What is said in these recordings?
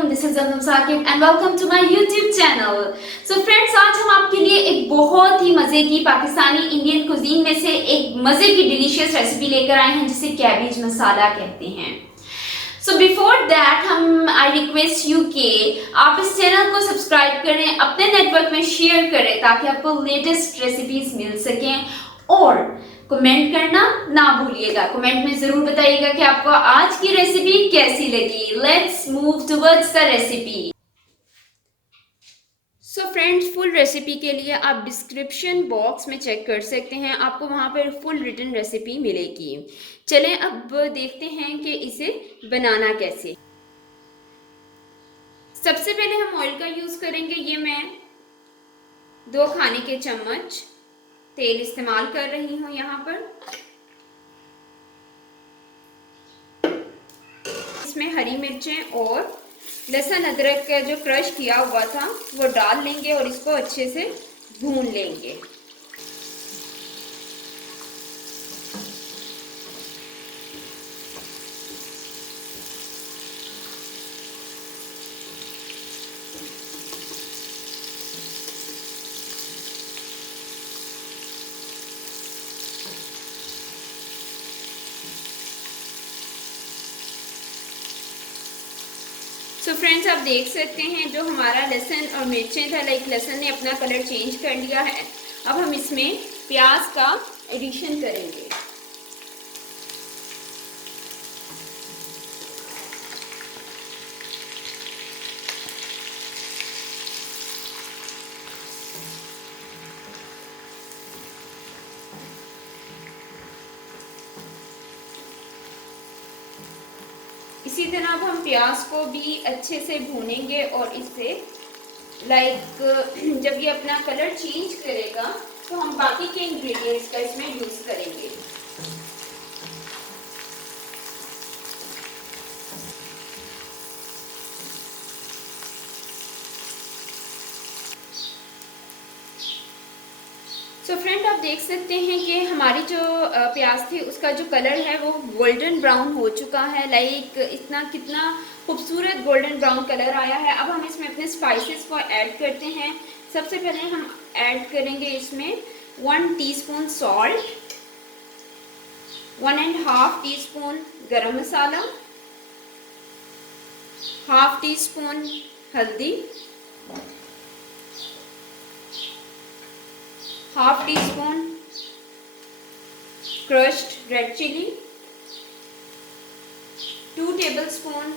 Assalamualaikum, this is Zanum Saqib and welcome to my YouTube channel. So friends, आज हम आपके लिए एक बहुत ही मज़े की पाकिस्तानी इंडियन कुजीन में से एक मज़े की डिलीशियस रेसिपी लेकर आए हैं जिसे कैबेज मसाला कहते हैं. So before that I request you कि आप इस चैनल को सब्सक्राइब करें, अपने नेटवर्क में शेयर करें ताकि आपको लेटेस्ट रेसिपीज मिल सकें और कमेंट करना ना भूलिएगा. कमेंट में ज़रूर बताइएगा कि आपको आज की रेसिपी कैसी लगी. Let's move towards the recipe. So friends, full recipe के लिए आप डिस्क्रिप्शन बॉक्स में चेक कर सकते हैं, आपको वहाँ पर फुल रिटन रेसिपी मिलेगी. चलें अब देखते हैं कि इसे बनाना कैसे. सबसे पहले हम ऑयल का यूज़ करेंगे. ये मैं 2 खाने के चम्मच तेल इस्तेमाल कर रही हूँ यहाँ पर. इसमें हरी मिर्चें और लहसुन अदरक का जो क्रश किया हुआ था वो डाल लेंगे और इसको अच्छे से भून लेंगे. सो फ्रेंड्स, आप देख सकते हैं जो हमारा लहसुन और मिर्चें था, लहसुन ने अपना कलर चेंज कर लिया है. अब हम इसमें प्याज का एडिशन करेंगे. इसी तरह अब हम प्याज को भी अच्छे से भूनेंगे और इससे जब ये अपना कलर चेंज करेगा तो हम बाकी के इंग्रेडिएंट्स का इसमें यूज़ करेंगे. तो फ्रेंड, आप देख सकते हैं कि हमारी जो प्याज थी उसका जो कलर है वो गोल्डन ब्राउन हो चुका है. इतना कितना खूबसूरत गोल्डन ब्राउन कलर आया है. अब हम इसमें अपने स्पाइसेस को ऐड करते हैं. सबसे पहले हम ऐड करेंगे इसमें 1 टीस्पून सॉल्ट, 1.5 टीस्पून गरम मसाला, ½ टीस्पून हल्दी, ½ teaspoon crushed red chili, 2 tablespoon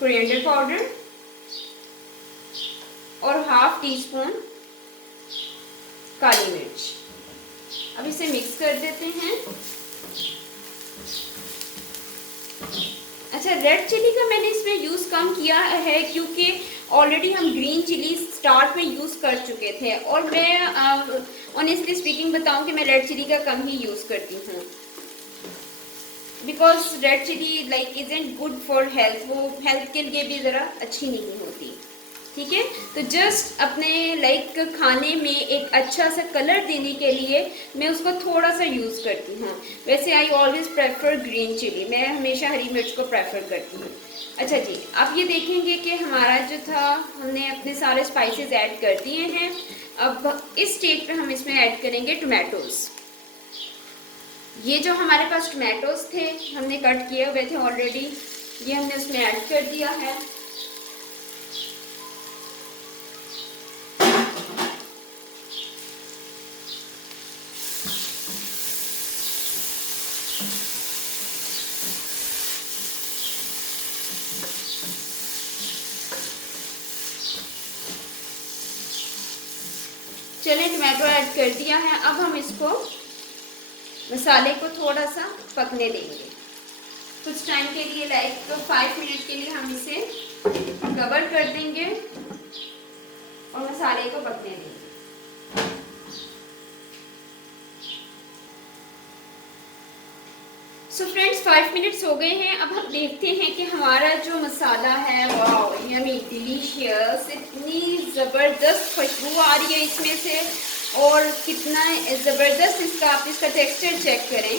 coriander powder और ½ टीस्पून काली मिर्च. अब इसे मिक्स कर देते हैं. अच्छा, रेड चिली का मैंने इसमें यूज़ कम किया है क्योंकि ऑलरेडी हम ग्रीन चिली स्टार्ट में यूज़ कर चुके थे और मैं ऑनेस्टली स्पीकिंग बताऊं कि मैं रेड चिली का कम ही यूज़ करती हूँ because red chili isn't good for health. वो हेल्थ के लिए भी ज़रा अच्छी नहीं होती. ठीक है, तो जस्ट अपने खाने में एक अच्छा सा कलर देने के लिए मैं उसको थोड़ा सा यूज़ करती हूँ. वैसे I always prefer green chili, मैं हमेशा हरी मिर्च को प्रेफर करती हूँ. अच्छा जी, आप ये देखेंगे कि हमारा जो था हमने अपने सारे स्पाइसेस ऐड कर दिए हैं. अब इस स्टेज पे हम इसमें ऐड करेंगे टोमेटोज़. ये जो हमारे पास टोमेटोज़ थे हमने कट किए हुए थे ऑलरेडी, ये हमने उसमें ऐड कर दिया है. चलें, टमाटो ऐड कर दिया है. अब हम इसको मसाले को थोड़ा सा पकने देंगे कुछ टाइम के लिए. 5 मिनट के लिए हम इसे कवर कर देंगे और मसाले को पकने देंगे. सो फ्रेंड्स, 5 मिनट्स हो गए हैं. अब हम देखते हैं कि हमारा जो मसाला है, वाओ यम्मी डिलीशियस, इतनी ज़बरदस्त खुशबू आ रही है इसमें से और कितना ज़बरदस्त आप इसका टेक्सचर चेक करें.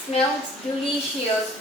smells delicious،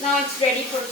Now it's ready for